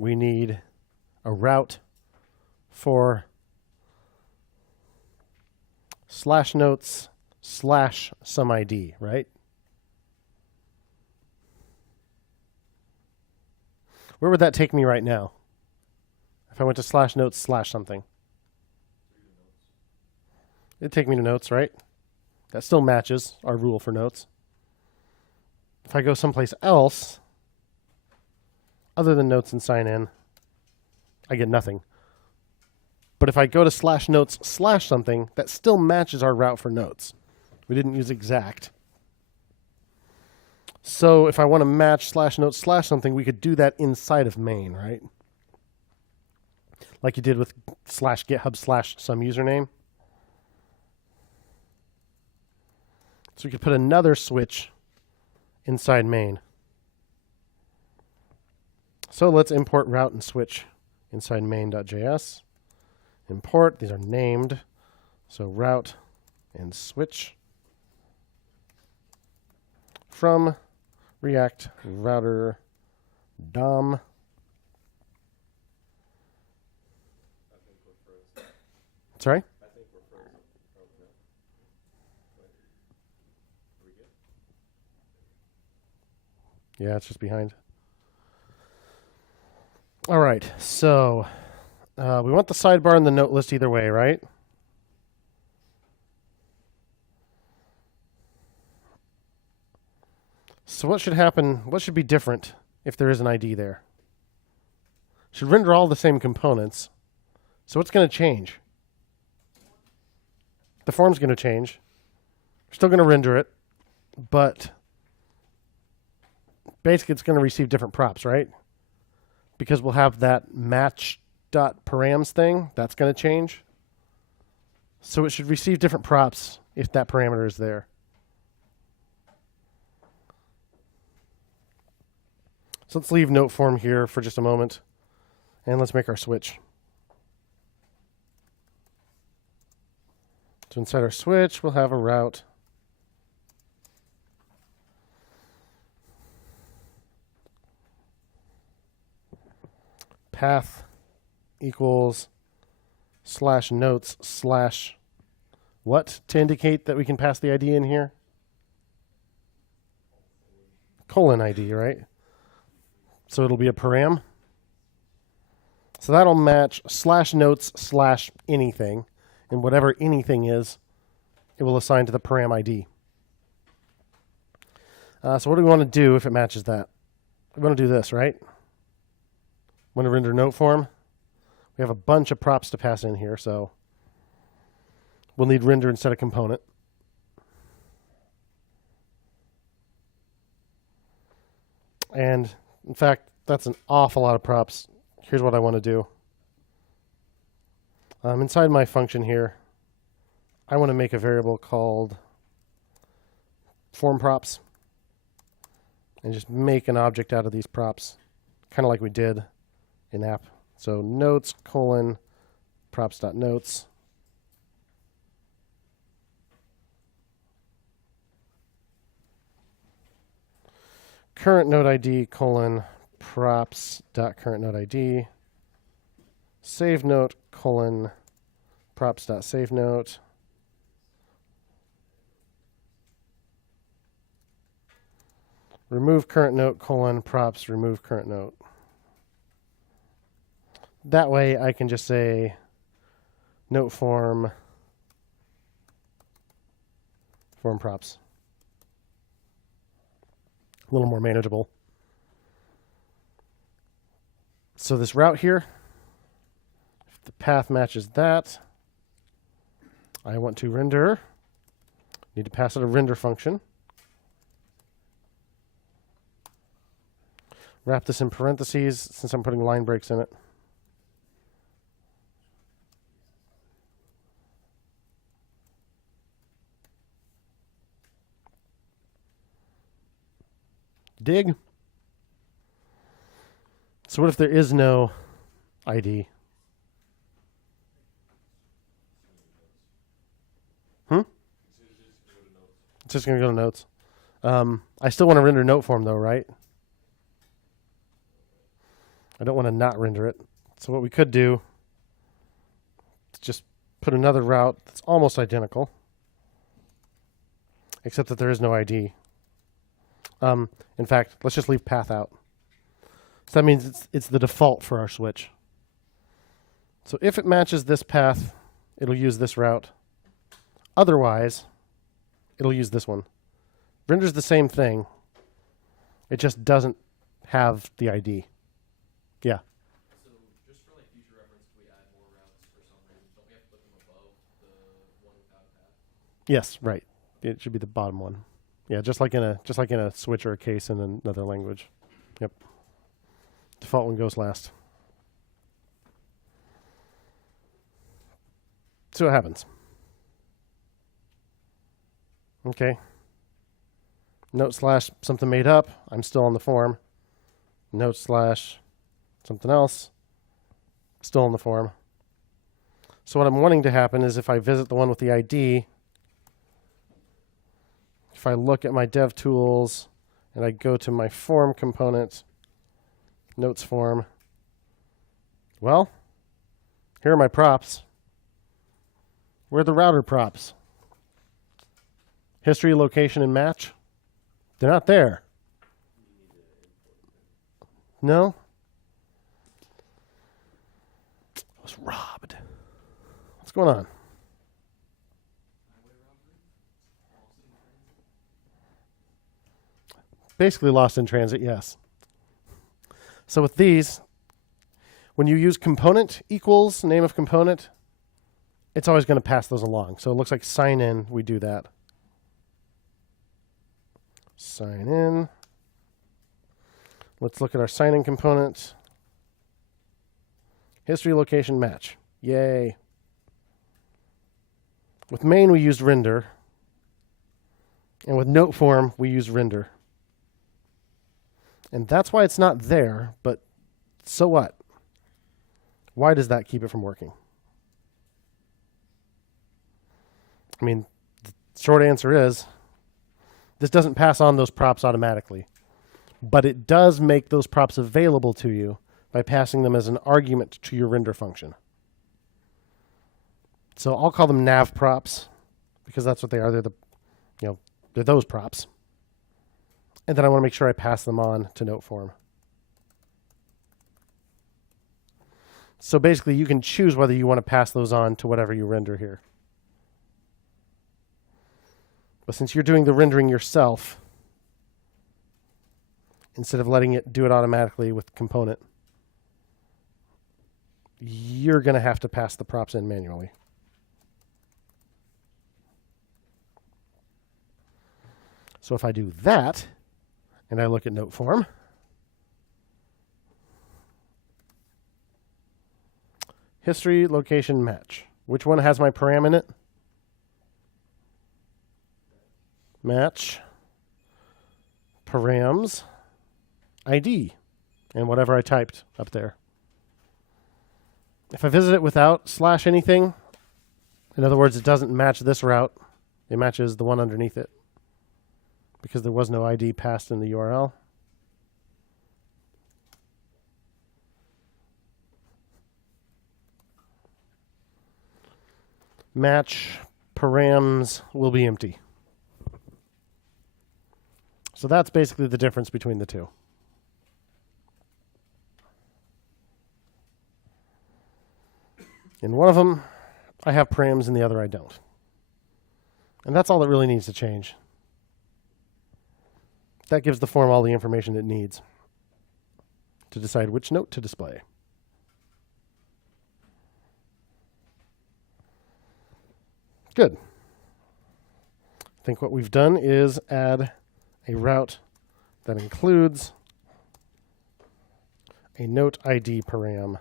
we need a route for slash notes slash some ID, right? Where would that take me right now? If I went to slash notes slash something. It'd take me to notes, right? That still matches our rule for notes. If I go someplace else, other than notes and sign in, I get nothing. But if I go to slash notes slash something, that still matches our route for notes. We didn't use exact. So if I want to match slash notes slash something, we could do that inside of main, right? Like you did with slash GitHub slash some username. So we could put another switch inside main. So let's import route and switch inside main.js. Import, these are named. So route and switch from React router DOM. Sorry? Yeah, it's just behind. All right, so we want the sidebar and the note list either way, right? So what should happen? What should be different if there is an ID there? Should render all the same components. So what's going to change? The form's going to change. We're still going to render it, but basically it's going to receive different props, right? Because we'll have that match.params thing. That's going to change. So it should receive different props if that parameter is there. So let's leave note form here for just a moment. And let's make our switch. So inside our switch, we'll have a route. Path equals slash notes slash what to indicate that we can pass the ID in here? Colon ID, right? So it'll be a param. So that'll match slash notes slash anything. And whatever anything is, it will assign to the param ID. So what do we want to do if it matches that? We want to do this, right? Want to render note form. We have a bunch of props to pass in here, so we'll need render instead of component. And in fact, that's an awful lot of props. Here's what I want to do. Inside my function here, I want to make a variable called form props and just make an object out of these props, kind of like we did in app. So notes colon props.notes. Current node ID colon props.current node ID. Save note colon props.save note. Remove current note colon props remove current note. That way I can just say note form props. A little more manageable. So this route here, if the path matches that, I want to render. Need to pass it a render function. Wrap this in parentheses since I'm putting line breaks in it. Dig. So what if there is no ID? It's just going to go to notes. I still want to render note form though, right? I don't want to not render it. So what we could do is just put another route that's almost identical, except that there is no ID. In fact, let's just leave path out. So that means it's the default for our switch. So if it matches this path, it'll use this route. Otherwise, it'll use this one. Renders the same thing. It just doesn't have the ID. Yeah. So just for like future reference, if we add more routes for some reason, don't we have to put them above the one without a path? Yes, right. It should be the bottom one. Yeah, just like in a switch or a case in another language. Yep. Default one goes last. See what happens. Okay. Note slash something made up. I'm still on the form. Note slash something else. Still on the form. So what I'm wanting to happen is if I visit the one with the ID, if I look at my dev tools and I go to my form component, notes form, well, here are my props. Where are the router props? History, location, and match? They're not there. No? I was robbed. What's going on? Basically lost in transit, yes. So with these, when you use component equals name of component, it's always going to pass those along. So it looks like sign in, we do that. Sign in. Let's look at our sign in component. History, location, match. Yay. With main, we used render. And with note form, we use render. And that's why it's not there, but so what? Why does that keep it from working? I mean, the short answer is, this doesn't pass on those props automatically, but it does make those props available to you by passing them as an argument to your render function. So I'll call them nav props because that's what they are. They're those props. And then I want to make sure I pass them on to note form. So basically you can choose whether you want to pass those on to whatever you render here. But since you're doing the rendering yourself, instead of letting it do it automatically with component, you're going to have to pass the props in manually. So if I do that, and I look at note form, history, location, match. Which one has my param in it? Match, params, ID, and whatever I typed up there. If I visit it without slash anything, in other words, it doesn't match this route, it matches the one underneath it because there was no ID passed in the URL. Match params will be empty. So that's basically the difference between the two. In one of them, I have params, in the other I don't. And that's all that really needs to change. That gives the form all the information it needs to decide which note to display. Good. I think what we've done is add a route that includes a note ID param.